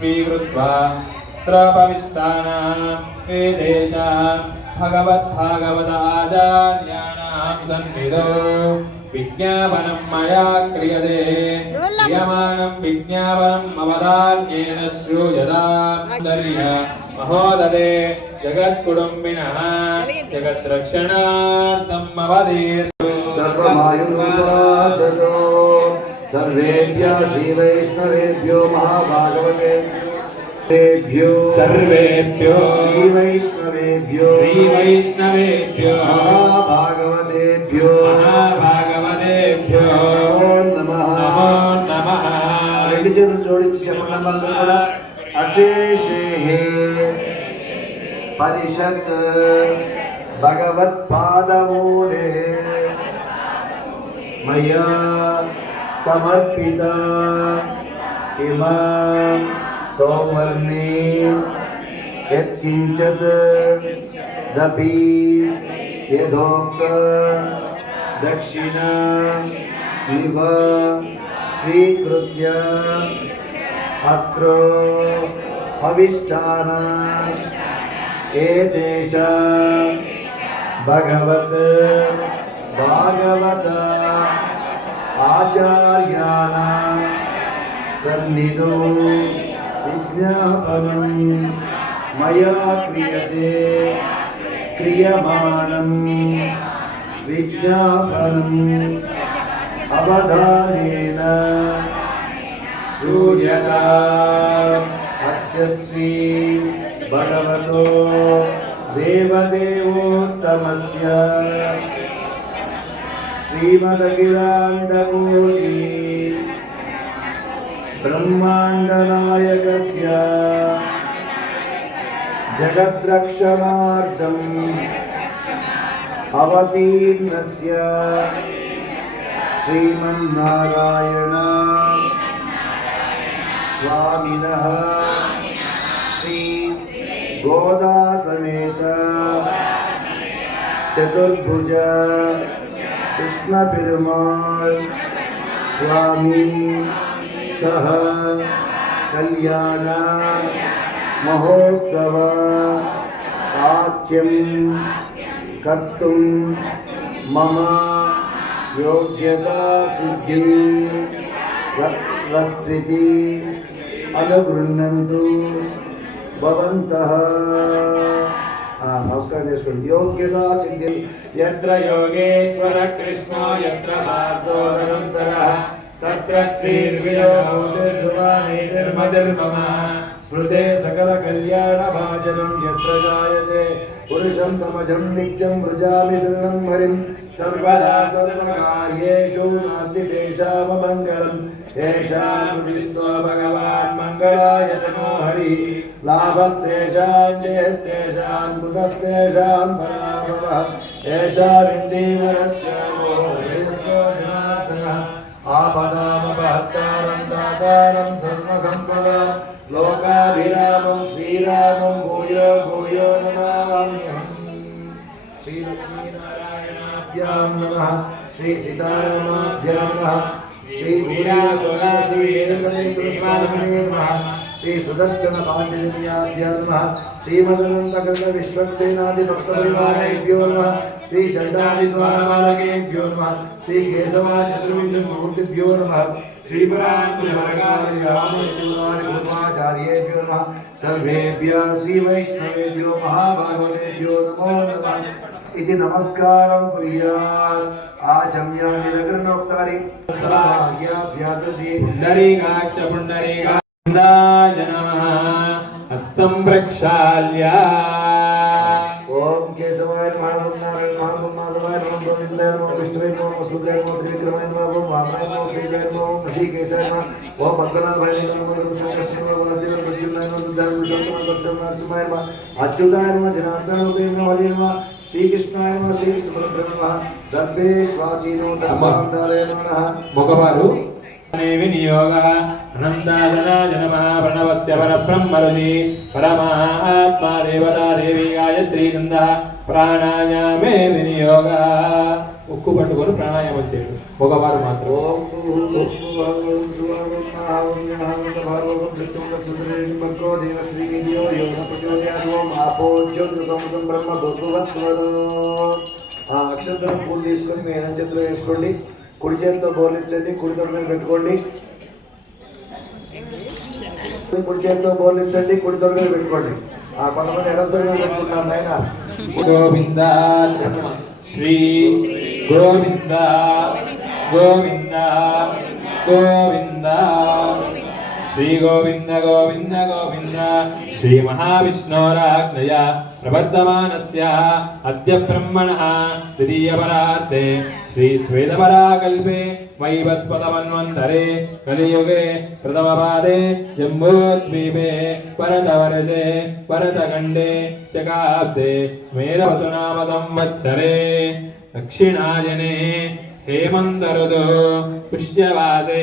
स्वीकृत्वा त्रपविष्टानां वेदेशां भगवद्भागवत आचार्याणां सन्निधौ विज्ञापनं मया क्रियते क्रियमाणं विज्ञापनम् अवधार्येण श्रूयतां महोदरे जगत्कुटुम्बिनः जगद्रक्षणार्थम् अवतीर्णो सर्वमायुर्वासदो सर्वेभ्यः श्रीवैष्णवेभ्यो महाभागवते सर्वेभ्यो श्रीवैष्णवेभ्यो महाभागवतेभ्यो नमः नमः। రెండు చేతులు జోడించి చెప్పండి అందరూ కూడా అశేషే పరిషత్ భగవత్పాదమూలే మయా సమర్పిత ఇమాం సౌవర్ణే యత్కించత్ దపి యథోక్త దక్షిణ ఇవ స్వీకృత్య అత్ర అవిష్టాన ఏతేషాం భగవత్ భాగవత ఆచార్యాణాం సన్నిధౌ విజ్ఞాపనం మయా క్రియతే క్రియమాణం విజ్ఞాపనం అవధానేన శ్రూయతాం అస్య శ్రీ భగవతో దేవదేవోత్తమస్య శ్రీమదఖిలాండకోటి బ్రహ్మాండనాయకస్య జగద్రక్షణార్థం అవతీర్ణస్య శ్రీమన్నారాయణ స్వామినః శ్రీ గోదా సమేత చతుర్భుజ కృష్ణ పెరుమాళ్ స్వామి సహ కళ్యాణ మహోత్సవ ఆఖ్యం కర్తుం మమ యోగ్యతా సిద్ధి వస్త్రితి అనుగృహ్ణంతు భవంతః. నమస్కారం చేసుకోండి. యోగ్యతా సిద్ధి యత్ర యోగేశ్వర కృష్ణో యత్ర భార్గో ధనుర్ధరః తత్ర శ్రీర్వియోగోర్ధ్రువానిర్మదిర్మమ స్మృతే సకల కళ్యాణ భాజనం యత్ర జాయతే పురుషం తమజం నిత్యం వృజామి శరణం హరిం సర్వదా సర్వకార్యేషు నాస్తి తేషామమంగళం తేషాం హృదిస్థో భగవాన్ మంగళాయ నమో హరి లాభస్తేషాం జయస్తేషాం బుధస్తేషాం పరాభవః తేషామిందీవరస్యామో జయస్తో జనార్దనః ఆపదామపహర్తారం దాతారం సర్వసంపదాం లోకాభిరామం శ్రీరామం భూయో భూయో నమామ్యహం. శ్రీ లక్ష్మీనారాయణాభ్యాం నమః శ్రీ సీతారామాభ్యాం నమః శ్రీ వీరాసురాసురేశ్వరస్వామినే నమః శ్రీ సుదర్శన పాంచజన్యాభ్యాం నమః శ్రీమదనందగరుడ విశ్వక్సేనాది భక్తపరివారేభ్యో నమః శ్రీ చండాలి ద్వారపాలకేభ్యో నమః శ్రీ కేశవ చతుర్వింశ మూర్తిభ్యో నమః శ్రీపురాచార్యేభ్యో నమః సర్వేభ్యः శ్రీ వైష్ణవేభ్యో మహాభాగవతేభ్యో నమో నమః. ఇది నమస్కారం కుర్యాత్. ఆచమ్యామి దగ్గర ఒకసారి పుండరీకాక్ష పుండరీకాక్షాయ నమః. హస్తం ప్రక్షాళ్య ఓం కేశవాయ నమః ఓం నారాయణ నమః ఓం మాధవాయ నమః గోవిందాయ నమః విష్ణువే నమః వసుదేవాయ నమః త్రివిక్రమాయ నమః ఓం వామనాయ నమః శ్రీకాయ నమః ఓం ఋషికేశాయ నమః ఓం పద్మనాభాయ నమః ఓం శ్రీకృష్ణాయ నమః వాసుదేవాయ ప్రద్యుమ్నాయ నమః దుర్గాయ నమః అచ్యుతాయ నమః జనార్దనాయ నమః శ్రీకృష్ణాయ నమః శ్రీకృష్ణ పరబ్రహ్మ నమః దర్భేశ్వాసీనో దర్భాంధారయ నమః. మగవారు వినియోగః అనంతాజనాయ నమః ప్రణవస్య పరబ్రహ్మరుచి పరమాత్మా దేవతా దేవి గాయత్రీ నందః ప్రాణాయామే వినియోగః. ఉక్కు పట్టుకొని ప్రాణాయామం చేయండి మగవారు మాత్రం. ఓం చేతిలో వేసుకోండి. కుడి చేతితో బోర్లించండి, కుడి తొడ మీద పెట్టుకోండి. కుడి చేతితో బోర్లించండి, కుడి తొడ మీద పెట్టుకోండి. కొంతమంది ఎడమ తొడ మీద పెట్టుకుంటున్నారు నాయన. గోవింద శ్రీ గోవింద గోవింద గోవింద శ్రీ గోవింద గోవింద గోవింద శ్రీ మహావిష్ణోరాజ్ఞయ ప్రవర్తమానస్య అద్య బ్రహ్మణః ద్వితీయపరార్ధే శ్రీ శ్వేతపరాకల్పే వైవస్వతమన్వంతరే కలియుగే ప్రథమపాదే జంబూద్వీపే భరతవర్షే భరతఖండే శకాబ్దే మేధవసునామ సంవత్సరే దక్షిణాయనే हेमन्तऋतु पुष्यवासे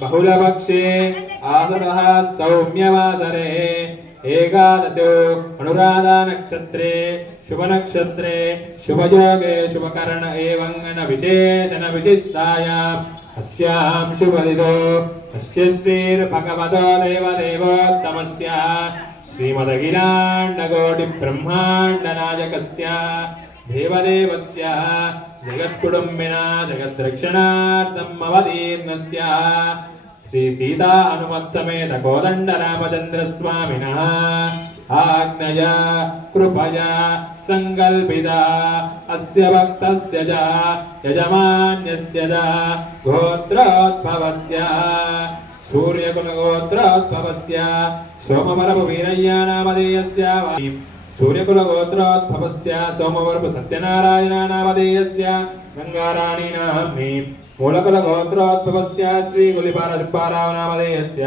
बहुलपक्षे आसनः सौम्यवासरे एकादशो अनुराधा नक्षत्रे शुभनक्षत्रे शुभयोगे शुभकरण एवं विशेषण विशिष्टायाम् अस्यां शुभदितो अस्य श्रीर्भगवतो देवदेवोत्तमस्य श्रीमदखिलाण्डकोटिब्रह्माण्डनायकस्य देवदेवस्य जगत्कुटुम्बिना जगद्रक्षणार्थम् अवतीर्णस्य श्री सीता हनुमत्समेत कोदण्डरामचन्द्रस्वामिनः आज्ञया कृपया संकल्पिता अस्य भक्तस्य च यजमान्यस्य च गोत्रोद्भवस्य सूर्यकुलगोत्रोद्भवस्य सोमवरवीरय्या नामधेयस्य सूर्यकुलगोत्रोद्भवस्य सोमवरपु सत्यनारायण नामधेयस्य गंगाराणी नाम्नि मूलकुलगोत्रोद्भवस्य श्रीकुलिपारसिप्पाराव नामधेयस्य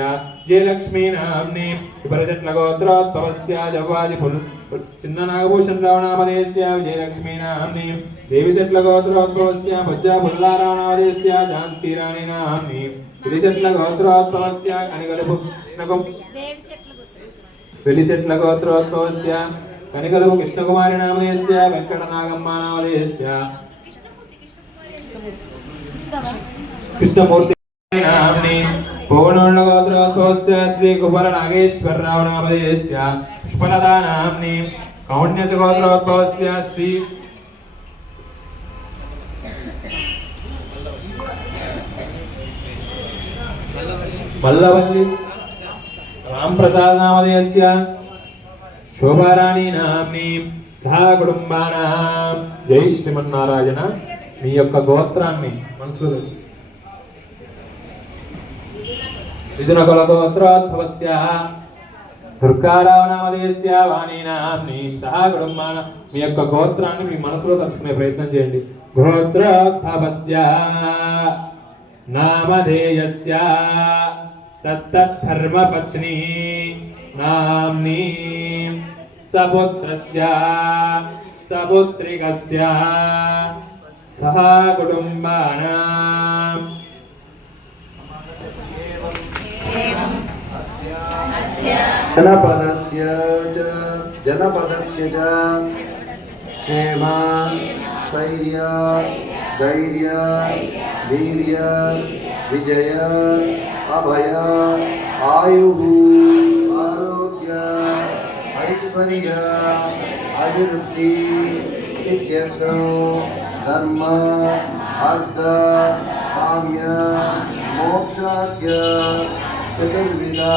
जयलक्ष्मी नाम्नि विपरचट्लगोत्रोद्भवस्य जव्वाजि चिन्ननागभूषणराव नामधेयस्य विजयलक्ष्मी नाम्नि देवीचट्लगोत्रोद्भवस्य भज्जा पुल्लाराव नामधेयस्य झान्सीराणी नाम्नि विलिचट्लगोत्रोद्भवस्य कनिगलपु विलिचट्लगोत्रोद्भवस्य कनिगलपु कृष्णकुमारी नामधेयस्य वेंकटनागम्मा नामधेयस्य कृष्णमूर्ति नाम्नि पूर्णोल्लगोत्रोद्भवस्य श्री कुबल नागेश्वरराव नामधेयस्य पुष्पलता नाम्नि कौण्यस्य गोत्रोद्भवस्य श्री मल्लवल्ली रामप्रसाद नामधेयस्य शोभाराणी नाम्नि सह कुटुंबानां जय श्रीमन्नारायण మీ యొక్క గోత్రాన్ని మనసులో మిథునకుల గోత్రోద్భవస్య దుర్గారావు నామధేయస్య వాణీ నామ్ని సహ కుటుంబాన మీ యొక్క గోత్రాన్ని మీ మనసులో తలుచుకునే ప్రయత్నం చేయండి. గోత్రోద్భవస్య నామధేయస్య తత్తద్ధర్మపత్ని నామ్ని సపుత్రస్య సపుత్రికస్య सह कुटुंबानां जनपदस्य च क्षेम स्थैर्य धैर्य वीर्य विजय अभय आयुः आरोग्य ऐश्वर्य अभिवृद्धि सिद्ध्यर्थं धर्म अर्थ काम्य मोक्षाद्य चतुर्विधा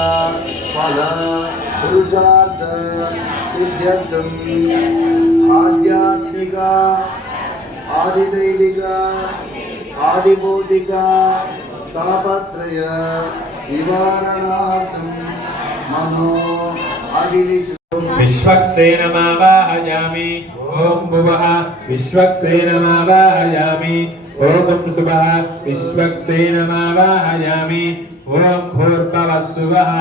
फल पुरुषार्थ सिद्ध्यर्थं आध्यात्मिक आदिदैविक आदिभौतिक तापत्रय निवारणार्थं मनो अभिनिषु विश्वक्सेनमावाहयामि ओम भुवः विश्वक्सेनमावाहयामि ओम सुभः विश्वक्सेनमावाहयामि ओम भूर्भुवः सुवः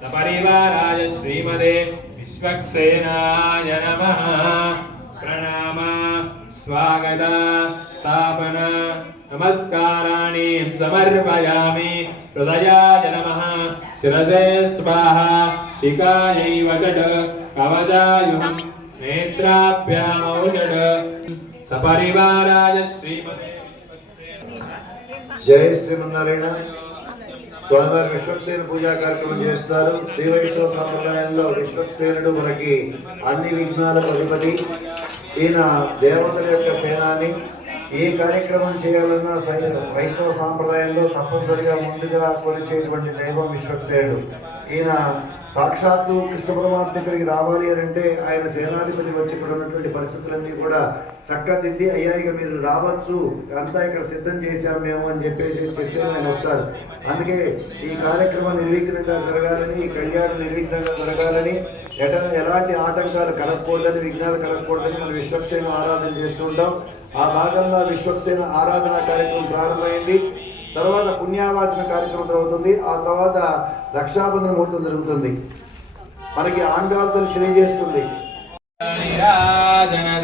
सपरिवाराय श्रीमते विश्वक्सेनाय नमः प्रणाम स्वागत स्थापन नमस्काराणि समर्पयामि हृदयाय नमः शिरसे स्वाहा शिखायै वषट् कवचायुः नेत्राभ्यामौषध सपरिवाराय श्रीमते जय श्रीमన్నారాయణ. స్వామివారి విశ్వక్సేన పూజా కార్యక్రమం చేస్తారు. శ్రీ వైష్ణవ సంప్రదాయంలో విశ్వక్సేనుడు మనకి అన్ని విఘ్నాలకు అధిపతి. ఈయన దేవతల యొక్క సేనాని. ఏ కార్యక్రమం చేయాలన్నా వైష్ణవ సాంప్రదాయంలో తప్పనిసరిగా ముందుగా కొలిచేటువంటి దైవం విశ్వక్సేనుడు. ఈయన సాక్షాత్తు కృష్ణ పరమాత్మ ఇక్కడికి రావాలి అని అంటే ఆయన సేనాధిపతి వచ్చి ఇక్కడ ఉన్నటువంటి పరిస్థితులన్నీ కూడా చక్కదిద్ది అయ్యా ఇక మీరు రావచ్చు, అంతా ఇక్కడ సిద్ధం చేశాం మేము అని చెప్పేసి చెప్తే ఆయన వస్తారు. అందుకే ఈ కార్యక్రమం నిర్విఘ్నంగా జరగాలని, ఈ కళ్యాణం నిర్విఘ్నంగా జరగాలని, ఎలాంటి ఆటంకాలు కలగకూడదని, విఘ్నాలు కలగకూడదని మనం విశ్వక్సేన ఆరాధన చేస్తూ ఉంటాం. ఆ భాగంగా విశ్వక్సేన ఆరాధన కార్యక్రమం ప్రారంభమైంది. తర్వాత పుణ్యావాచన కార్యక్రమం జరుగుతుంది. ఆ తర్వాత రక్షాబంధన ముహూర్తం జరుగుతుంది. మనకి ఆండార్థం తెలియజేస్తుంది.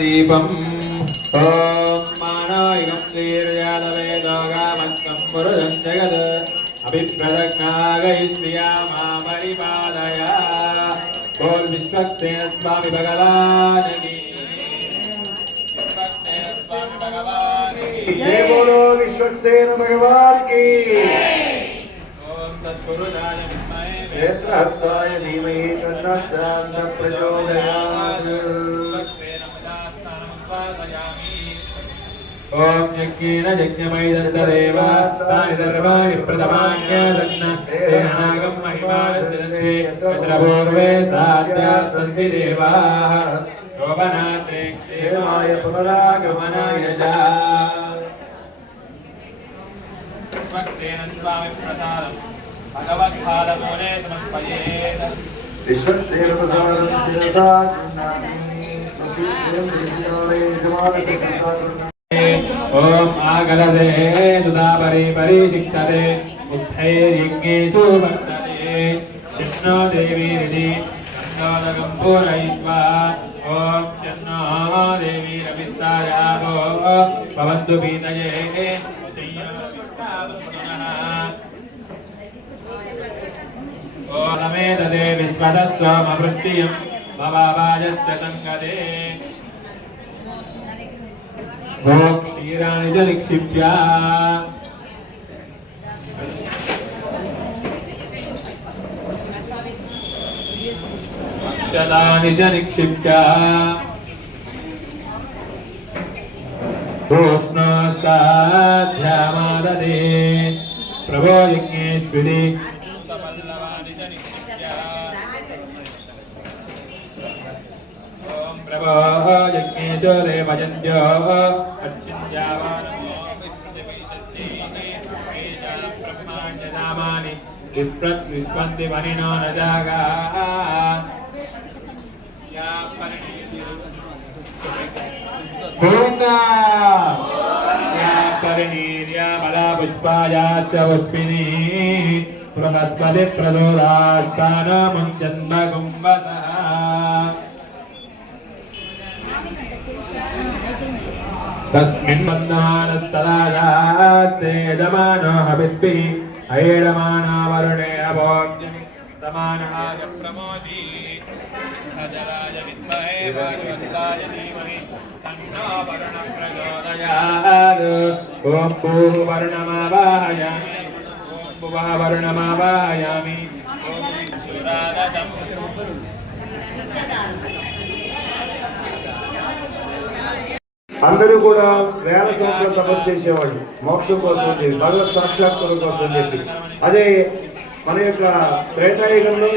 దీపం విశ్వక్సేన స్వామి భగవాన్ जय बोलो विश्वक्सेन भगवान की। ओम तत्पुरुषाय विद्महे क्षेत्रहस्ताय धीमहि तन्नः शान्तः प्रचोदयात्। ओम यज्ञेन यज्ञमयदन्तरेव तानि सर्वाणि प्रथमान्यसन्न तेन नागं महिमानस्य यत्र पूर्वे साध्या सन्ति देवाः शोभनात्रे क्षेमाय पुनरागमनाय च। विश्वक्सेन स्वामी प्रसादं भगवत्पादमूले समर्पयेत्। विश्वक्सेन प्रसादं शिरसा गृह्णामि स्वस्ति श्रीं विष्णुवे ओम आगलदे सुधापरि परिशिक्षते उत्थैर्यज्ञेषु वर्तते शन्नो देवी हृदि तन्नोदकं पूरयित्वा ओम शन्नो देवी रविस्तायावो भवन्तु पीतये ओम मे तदे विश्वतस्त्वमवृष्टियं भवावाजस्य संगते ओम क्षीराणि च निक्षिप्य अक्षतानि च निक्षिप्य रोष्णास्ताध्यामाददे प्रभो यज्ञेश्वरी पल्लवानि च निक्षिप्य ओम प्रभो यज्ञेश्वरे भजन्त्यो अर्चिन्त्यावानमो विष्णुदेवैशत्ते एषां ब्रह्माण्यनामानि विस्पन्ति मनिनो न जागा या परिणीति गोविन्दा या परिणीर्या बला पुष्पायाश्च पुष्पिनी बृहस्पति प्रदोदास्तानमुं जन्मगुम्बतः तस्मिन् वन्दमानस्तदायास्ते यजमानो हविद्भिः अयेडमानो वरुणे अभोग्यं समानाय प्रमोदी अजराय विद्महे भागवताय धीमहि तन्नो वरुणः प्रचोदयात्। ॐ भूर्वर्णमावाहयामि ॐ भुवः वर्णमावाहयामि ॐ सुरादतं అందరూ కూడా వేల సంవత్సరాలు తపస్సు చేసేవాళ్ళు మోక్షం కోసం చెప్పి, భగవత్ సాక్షాత్కారం కోసం చెప్పి. అదే మన యొక్క త్రేతాయుగంలో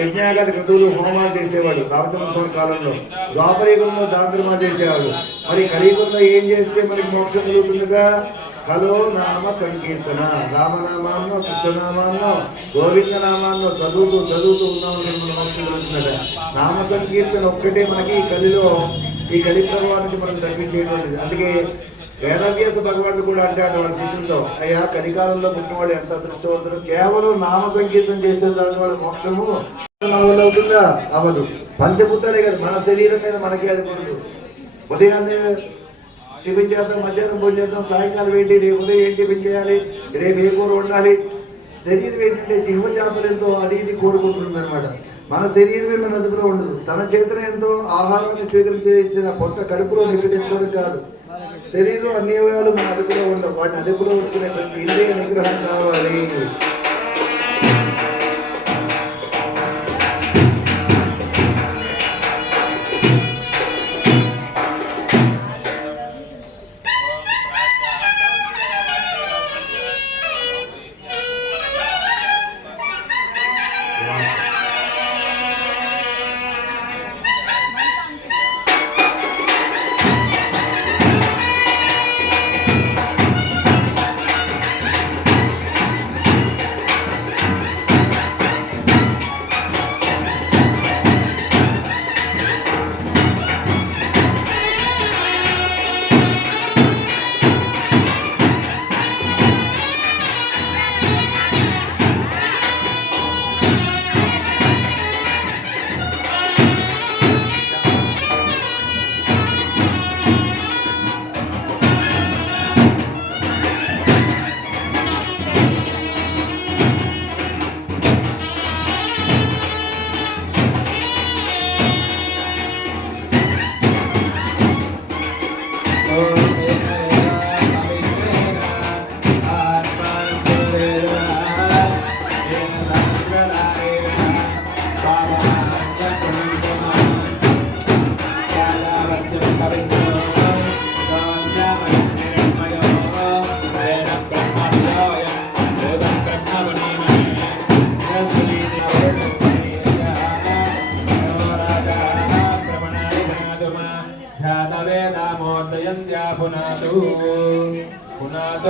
యజ్ఞాగాది క్రతువులు హోమాలు చేసేవాడు రామచంద్ర స్వామి కాలంలో. ద్వాపరయుగంలో దాంద్రమా చేసేవాడు. మరి కలియుగంలో ఏం చేస్తే మనకి మోక్షం కలుగుతుందిగా? కలో నామ సంకీర్తన, రామనామాన్నో కృష్ణనామాన్నో గోవింద నామాన్నో చదువుతూ ఉన్నాం మన మోక్షం కలుగుతుందట. నామ సంకీర్తన ఒక్కటే మనకి ఈ కలి ప్రభావం నుంచి మనం తప్పించేటువంటిది. అందుకే వేదవ్యాస భగవానుడు కూడా అంటాడు వాళ్ళ శిష్యులతో, అయ్యా కలికాలంలో పుట్టిన వాళ్ళు ఎంత అదృష్టవంతులు, కేవలం నామ సంకీర్తన చేస్తే దాని వాళ్ళ మోక్షము అవుతుందా? అవ్వదు. పంచభూతాలే కదా, మన శరీరం మీద మనకి అది కూడదు. ఉదయాన్నే టిఫిన్ చేద్దాం, మధ్యాహ్నం భోజనం చేద్దాం, సాయంకాలం ఏంటి, రేపు ఉదయం ఏం టిఫిన్ చేయాలి, రేపు ఏ కూర వండాలి. శరీరం ఏంటంటే జిహ్వ చాపలెంతో అది ఇది కోరుకుంటుంది అనమాట. మన శరీరమే మన అదుపులో ఉండదు. తన చేతనే ఎంతో ఆహారాన్ని స్వీకరించిన పొట్ట కడుపులో నింపి తెచ్చుకోవడం కాదు. శరీరం అన్ని అవయవాలు మన అదుపులో ఉండవు. వాటిని అదుపులో ఉంచుకునే ప్రతి ఇంద్రియ నిగ్రహం కావాలి.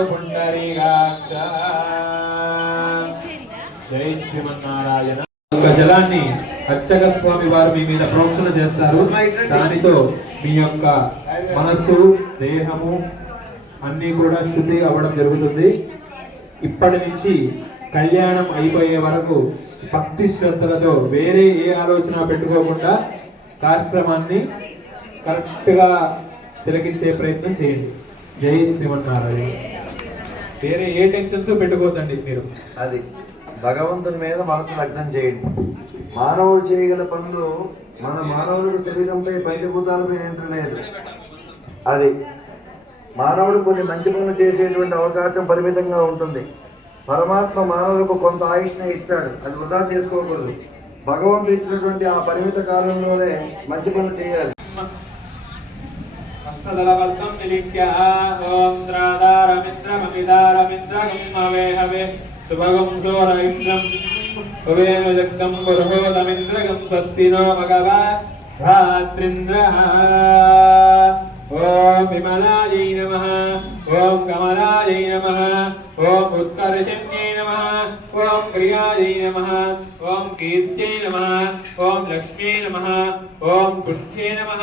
పాతు పుండరీకాక్ష. జై శ్రీమన్నారాయణ. ఒక జలాన్ని అర్చక స్వామి వారు మీ మీద ప్రోక్షణ చేస్తారు. దానితో మీ యొక్క మనస్సు దేహము అన్నీ కూడా శుద్ధి అవ్వడం జరుగుతుంది. ఇప్పటి నుంచి కళ్యాణం అయిపోయే వరకు భక్తి శ్రద్ధలతో వేరే ఏ ఆలోచన పెట్టుకోకుండా కార్యక్రమాన్ని కరెక్ట్గా తిలకించే ప్రయత్నం చేయండి. జై శ్రీమన్నారాయణ. వేరే ఏ టెన్షన్స్ పెట్టుకోవద్దండి మీరు. అది భగవంతుని మీద మనసు లగ్నం చేయండి. మానవుడు చేయగల పనులు మన మానవుడికి శరీరంపై పంచభూతాలపై నియంత్రణ లేదు. అది మానవుడు కొన్ని మంచి పనులు చేసేటువంటి అవకాశం పరిమితంగా ఉంటుంది. పరమాత్మ మానవులకు కొంత ఆయుష్ని ఇస్తాడు, అది వృధా చేసుకోకూడదు. భగవంతుడు ఇచ్చినటువంటి ఆ పరిమిత కాలంలోనే మంచి పనులు చేయాలి. అష్టదళవల్కం నిలిఖ్య ఓం ద్రాదారమింద్రమమిదారమింద్రగం హవే శుభగం శోరయింద్రం భవేనుజక్తం పురుహోదమింద్రగం స్వస్తినో భగవాన్ భ్రాతృంద్రః. ఓం విమలాయై నమః. ఓం కమలాయై నమః. ఓం ఉత్కర్షణ్యై నమః. ఓం క్రియాయై నమః. ఓం కీర్త్యై నమః. ఓం లక్ష్మ్యై నమః. ఓం పుష్ట్యై నమః.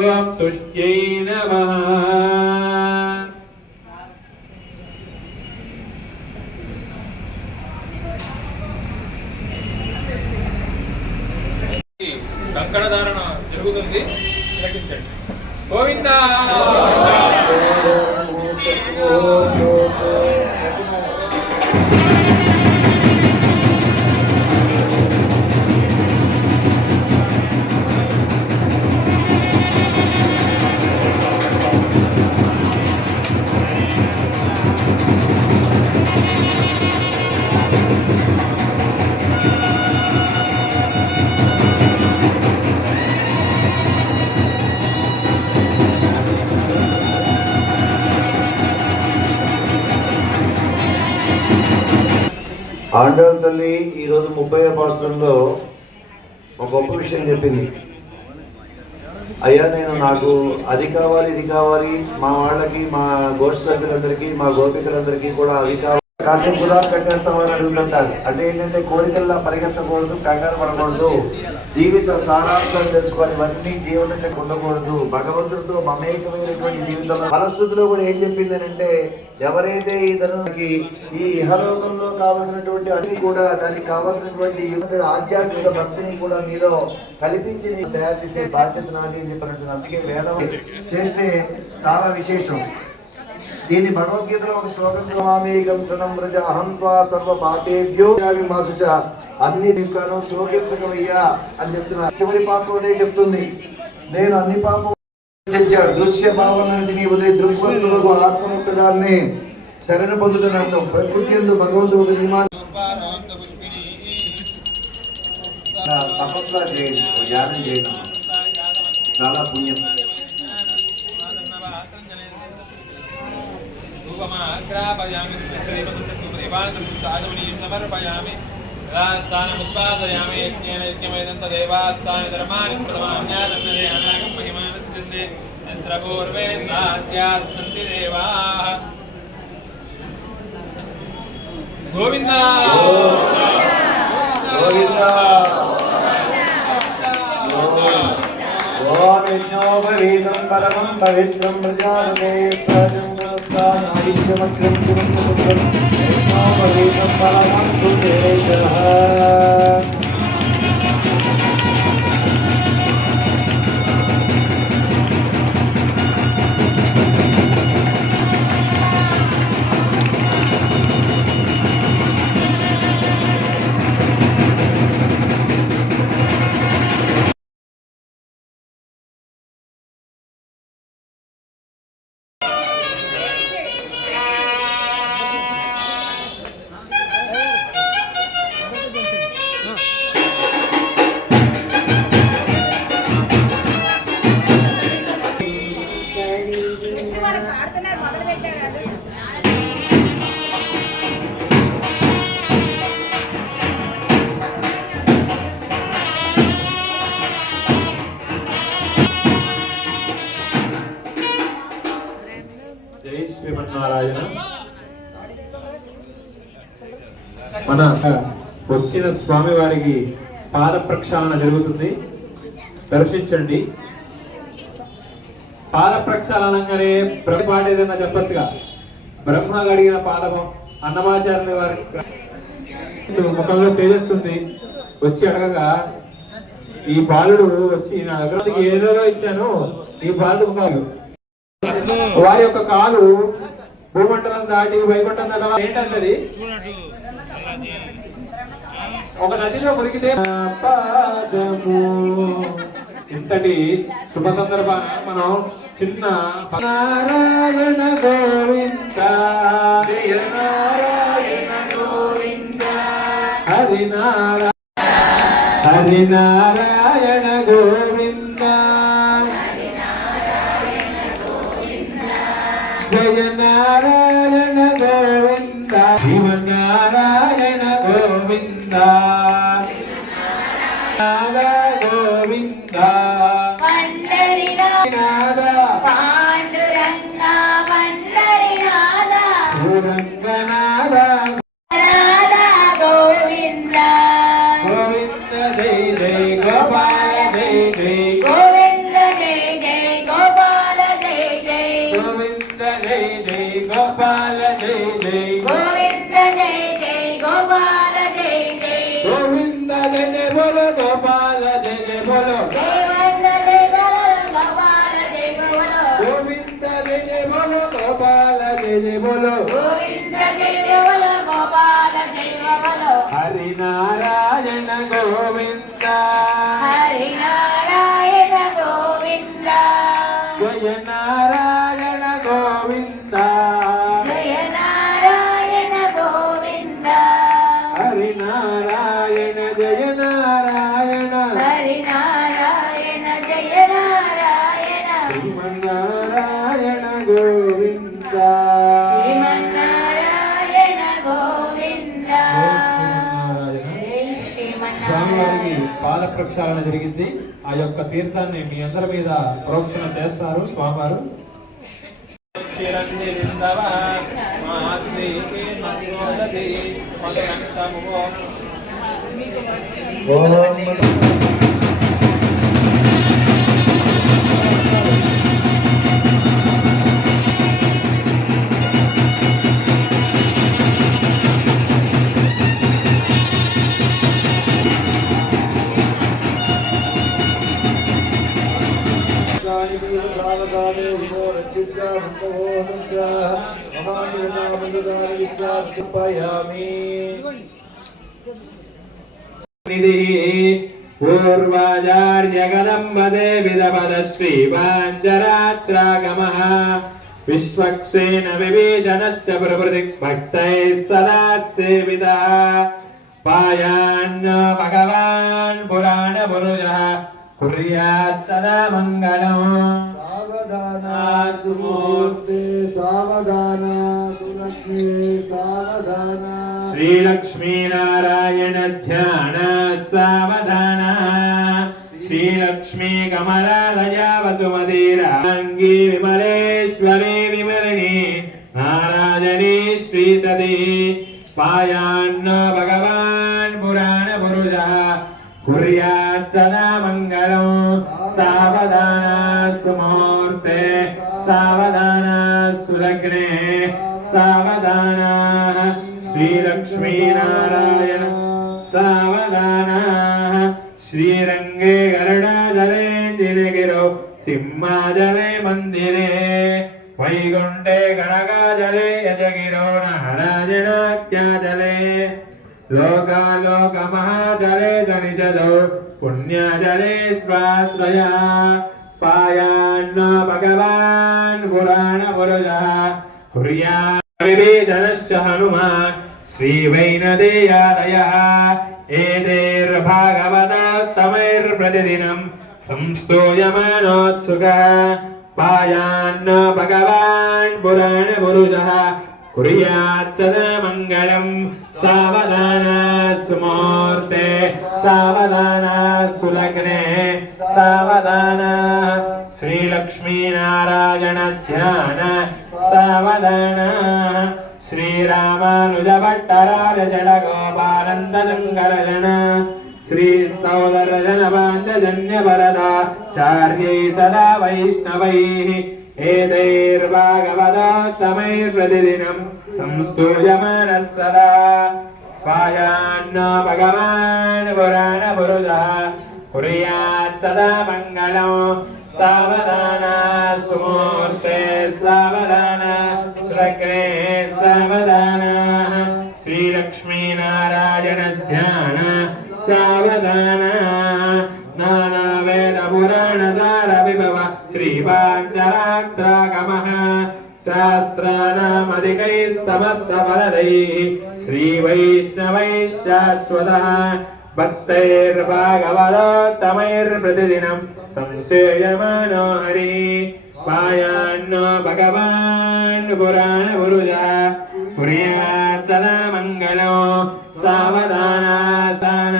ఓం తుష్ట్యై నమః. కంకణ ధారణ జరుగుతుంది. తిలకించండి. గోవిందా. ఆండోల్ తల్లి ఈరోజు 30వ పాసరంలో ఒక గొప్ప విషయం చెప్పింది. అయ్యా, నాకు అది కావాలి ఇది కావాలి, మా వాళ్ళకి, మా గోష్ఠ సభ్యులందరికీ, మా గోపికలందరికీ కూడా అది కావాలి, కాసేపు గులాబ్ కట్టేస్తామని అడుగుతుంటారు. అంటే ఏంటంటే కోరికల్లా పరిగెత్తకూడదు, కంగారు పడకూడదు, జీవిత సారాంశం తెలుసుకొని ఇవన్నీ జీవన చక్రం ఉండకూడదు, భగవంతుడితో మమేకమైనటువంటి జీవితంలో పరిస్థితిలో కూడా ఏం చెప్పింది అంటే, ఎవరైతే ఈ ధనానికి ఈ ఇహలోకంలో కావలసినటువంటి అన్ని కూడా దానికి కావాల్సినటువంటి ఆధ్యాత్మిక భక్తిని కూడా మీలో కల్పించి తయారు చేసే బాధ్యత నాది అని చెప్పినట్టు. అందుకే వేదం చేస్తే చాలా విశేషం. దీని భగవద్గీతలో ఒక శ్లోకంలో మామేకం శరణం వ్రజ అహం త్వా సర్వ పాపేభ్యో మాసుచ, అన్ని తీసుకున్నాను శోకించకవయ్యా అని చెప్తున్నా. చివరి పాపంలోనే చెప్తుంది, నేను అన్ని పాపం దృశ్య భావనని వదిలి దృక్వస్తువులకు ఆత్మముక్తదాన్ని శరణ పొందుతున్న అర్థం. ప్రకృతి యందు భగవంతుడు ఒక నియమాన్ని తపస్సు చేయండి, ధ్యానం చేయడం చాలా పుణ్యం. సమర్పయామి యజ్ఞేన యజ్ఞమేదం తదేవాస్తాని ధర్మాని ప్రథమాన్యాదన్నదేయానాగం మహిమానస్యంతే యత్ర పూర్వే సాధ్యాత్ సంతి దేవాః. గోవిందా గోవిందా. ఓం యజ్ఞోపవీతం పరమం పవిత్రం ప్రజాపతే సహజం ఆయుష్యమగ్రం పురుషం యజ్ఞోపవీతం పరమం సుతేజః. మన వచ్చిన స్వామి వారికి పాద ప్రక్షాళన జరుగుతుంది, దర్శించండి. పాద ప్రక్షాళనగానే బ్రహ్మాడు ఏదైనా చెప్పచ్చుగా, బ్రహ్మ గడిగిన పాదము అన్నమాచార్యుల వారి ముఖంలో తేజస్సుంది. వచ్చి అడగగా ఈ బాలుడు వచ్చి నా దగ్గర ఏదో ఇచ్చాను, ఈ బాలుడు కాదు, వారి యొక్క కాలు భూమండలం దాటి వైకుంఠం దాటి ఏంటన్నది ఒక నదిలో మురిగితే పాదము. ఇంతటి శుభ సందర్భాన మనం చిన్న నారాయణ గోవింద జయ నారాయణ గోవింద హరినారాయణ హరినారాయణ గోవింద జయ నారాయణ గోవింద శివనారాయణ గోవింద గోవింద పండరినాథ పాండురంగ పండరినాథ రంగనాథ గోవింద గోవింద జై జై గోపాల జై జై గోవింద జై జై గోపాల జై జై గోవింద జై జై గోపాల జై జై గోవింద జై జై గోపాల జై జై గోవింద జై జై బోలో గోపాల జై జై బోలో గోవింద జై గోపాల జై బోలో గోవింద జై జై బోలో గోపాల జై జై బోలో గోవింద జై జై బోలో గోపాల జై బోలో హరినారాయణ గోవింద హరినారాయణ గోవింద జయ నారాయణ గోవింద జయ నారాయణ గోవింద హరినారాయణ జయ నారాయణ హరినారాయణ జయ నారాయణ శ్రీమన్నారాయణ గోవింద శ్రీమన్నారాయణ గోవింద. స్వామివారికి పాద ప్రక్షాళన జరిగింది. ఆ యొక్క తీర్థాన్ని మీ అందరి మీద ప్రోక్షణ చేస్తారు స్వామివారు. పూర్వాచార్యగదంబదే విదపద శ్రీవాంజరాత్రాగమః విశ్వక్సేన విభీషణశ్చ ప్రభృతి భక్తైః సదా సేవితః పాయాన్నో భగవాన్ పురాణ పురుషః కుర్యాత్ సదా మంగళం. సావధాన సుమూర్తే సావధాన సులక్ష్మీ సావధాన శ్రీలక్ష్మీ నారాయణ ధ్యాన సావధాన శ్రీలక్ష్మీ కమలాలయా వసుమతీరాంగీ విమలేశ్వరీ విమలిని నారాయణీ శ్రీ సతీ పాయాన్న భగవాన్ పురాణ పురుషః కుర్యాత్ సదా మంగళం. సావధాన సుమూర్తే సావధాన సులగ్నే సావధాన శ్రీలక్ష్మీ నారాయణ సావధాన శ్రీరంగే గరుడాచలేంజినగిరో సింహాచలే మందిరే వైకుంఠే కనకాచలే యజగిరో నారాయణాఖ్యాచలే లోకాలోక మహాచలే సనిషదో పుణ్యాచలే స్వాశ్రయ పాయాన్న భగవాన్ పురాణ పురుషః కుర్యాత్ విభీషణశ్చ హనుమాన్ శ్రీవైనదేయాదయః ఏతైర్భాగవతోత్తమైర్ప్రతిదినం సంస్తూయమానోత్సుకः పాయాన్న భగవాన్ పురాణ పురుషః కుర్యాత్ సదా మంగళం. సావధాన సుమూర్తే సావధాన సులగ్నే సావధాన శ్రీలక్ష్మీ నారాయణ ధ్యాన సావధాన శ్రీరామానుజ భట్టరాజ షడగో गोपानन्द शङ्करजन श्री सौदरजन पाञ्चजन्य वरदा चार्यै सदा वैष्णवैः एतैर्भागवतोत्तमैर्प्रतिदिनं संस्तूयमानः सदा पायान्न भगवान् पुराणपुरुषः कुर्यात् सदा मङ्गलं सावधान सुमूर्ते सावधान सुरग्ने सावधान श्रीलक्ष्मीनारायण ध्यान सावधान नानावेद पुराण सार विभव श्रीपाञ्चरात्रागमः शास्त्राणामधिकैस्तमस्तफलदैः श्रीवैष्णवैः शाश्वतः भक्तैर्भागवतोत्तमैर्प्रतिदिनं संसेयमानो हरिः पायान्नो भगवान् पुराणपुरुषः कुर्यात् सदा मङ्गलो सावधानासन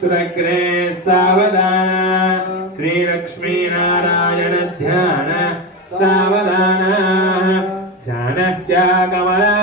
सुरग्रे सावधान श्रीलक्ष्मीनारायण ध्यान सावधान जानक्या कमला